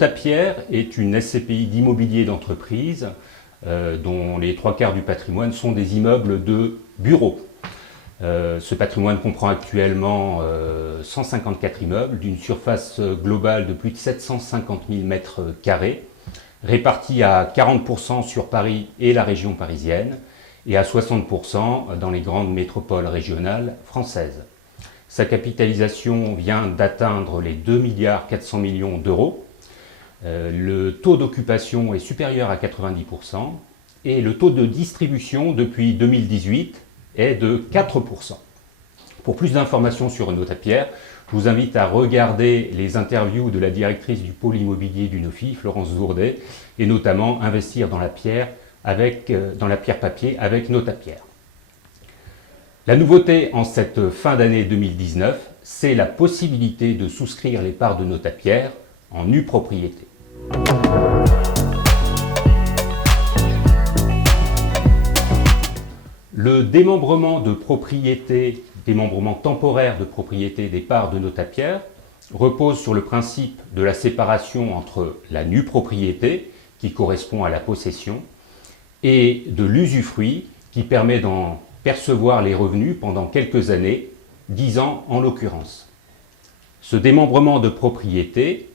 Notapierre est une SCPI d'immobilier d'entreprise dont les 3/4 du patrimoine sont des immeubles de bureaux. Ce patrimoine comprend actuellement 154 immeubles d'une surface globale de plus de 750 000 mètres carrés, répartis à 40% sur Paris et la région parisienne et à 60% dans les grandes métropoles régionales françaises. Sa capitalisation vient d'atteindre les 2,4 milliards d'euros. Le taux d'occupation est supérieur à 90% et le taux de distribution depuis 2018 est de 4%. Pour plus d'informations sur Notapierre, je vous invite à regarder les interviews de la directrice du pôle immobilier du Nofi, Florence Zourdet, et notamment investir dans la pierre papier avec Notapierre. La nouveauté en cette fin d'année 2019, c'est la possibilité de souscrire les parts de Notapierre en nue propriété. Le démembrement temporaire de propriété des parts de Notapierre repose sur le principe de la séparation entre la nue propriété, qui correspond à la possession, et de l'usufruit, qui permet d'en percevoir les revenus pendant quelques années, 10 ans en l'occurrence. Ce démembrement de propriété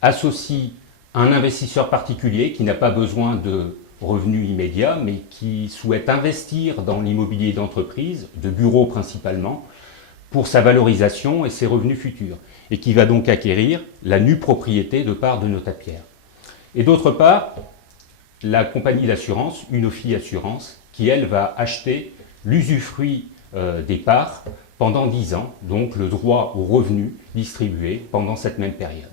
associe un investisseur particulier qui n'a pas besoin de revenus immédiats, mais qui souhaite investir dans l'immobilier d'entreprise, de bureaux principalement, pour sa valorisation et ses revenus futurs, et qui va donc acquérir la nue propriété de parts de Notapierre. Et d'autre part, la compagnie d'assurance, Unofi Assurance, qui elle va acheter l'usufruit des parts pendant 10 ans, donc le droit aux revenus distribués pendant cette même période.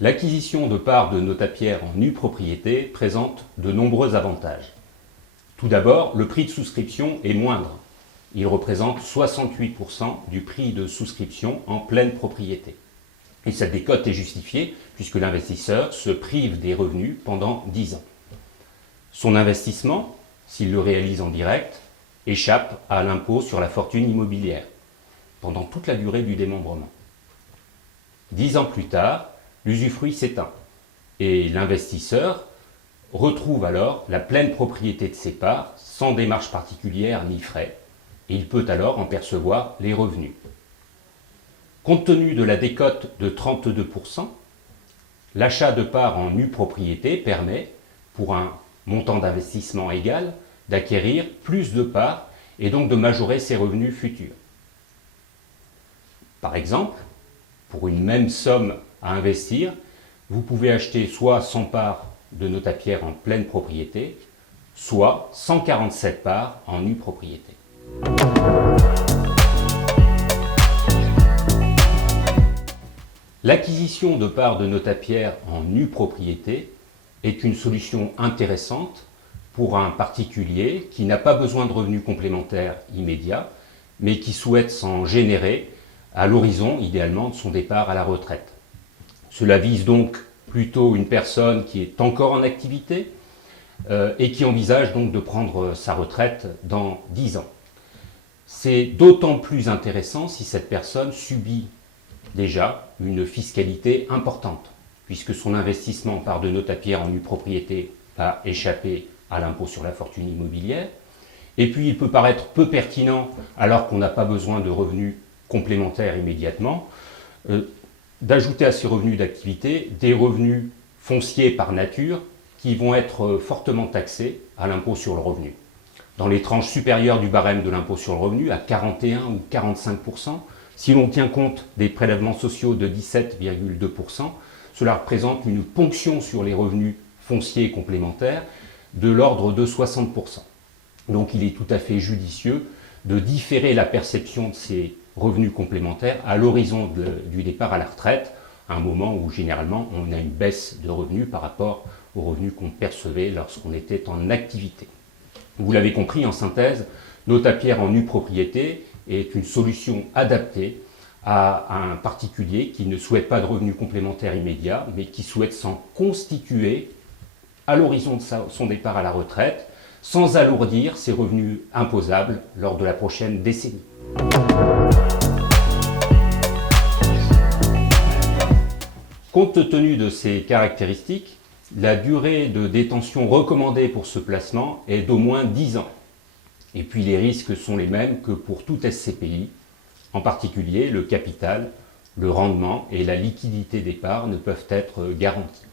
L'acquisition de parts de Notapierre en nue propriété présente de nombreux avantages. Tout d'abord, le prix de souscription est moindre. Il représente 68% du prix de souscription en pleine propriété. Et cette décote est justifiée puisque l'investisseur se prive des revenus pendant 10 ans. Son investissement, s'il le réalise en direct, échappe à l'impôt sur la fortune immobilière pendant toute la durée du démembrement. 10 ans plus tard, l'usufruit s'éteint et l'investisseur retrouve alors la pleine propriété de ses parts sans démarche particulière ni frais et il peut alors en percevoir les revenus. Compte tenu de la décote de 32%, l'achat de parts en nue propriété permet, pour un montant d'investissement égal, d'acquérir plus de parts et donc de majorer ses revenus futurs. Par exemple, pour une même somme à investir, vous pouvez acheter soit 100 parts de Notapierre en pleine propriété, soit 147 parts en nue propriété. L'acquisition de parts de Notapierre en nue propriété est une solution intéressante pour un particulier qui n'a pas besoin de revenus complémentaires immédiats, mais qui souhaite s'en générer à l'horizon, idéalement, de son départ à la retraite. Cela vise donc plutôt une personne qui est encore en activité et qui envisage donc de prendre sa retraite dans 10 ans. C'est d'autant plus intéressant si cette personne subit déjà une fiscalité importante, puisque son investissement en part de Notapierre en nue propriété va échapper à l'impôt sur la fortune immobilière. Et puis il peut paraître peu pertinent, alors qu'on n'a pas besoin de revenus complémentaires immédiatement, d'ajouter à ces revenus d'activité des revenus fonciers par nature qui vont être fortement taxés à l'impôt sur le revenu. Dans les tranches supérieures du barème de l'impôt sur le revenu, à 41 ou 45%, si l'on tient compte des prélèvements sociaux de 17,2%, cela représente une ponction sur les revenus fonciers complémentaires de l'ordre de 60%. Donc il est tout à fait judicieux de différer la perception de ces revenus complémentaires à l'horizon du départ à la retraite, à un moment où généralement on a une baisse de revenus par rapport aux revenus qu'on percevait lorsqu'on était en activité. Vous l'avez compris, en synthèse, Notapierre en nue propriété est une solution adaptée à un particulier qui ne souhaite pas de revenus complémentaires immédiats, mais qui souhaite s'en constituer à l'horizon de son départ à la retraite, sans alourdir ses revenus imposables lors de la prochaine décennie. Compte tenu de ces caractéristiques, la durée de détention recommandée pour ce placement est d'au moins 10 ans. Et puis les risques sont les mêmes que pour tout SCPI, en particulier le capital, le rendement et la liquidité d'épargne peuvent être garantis.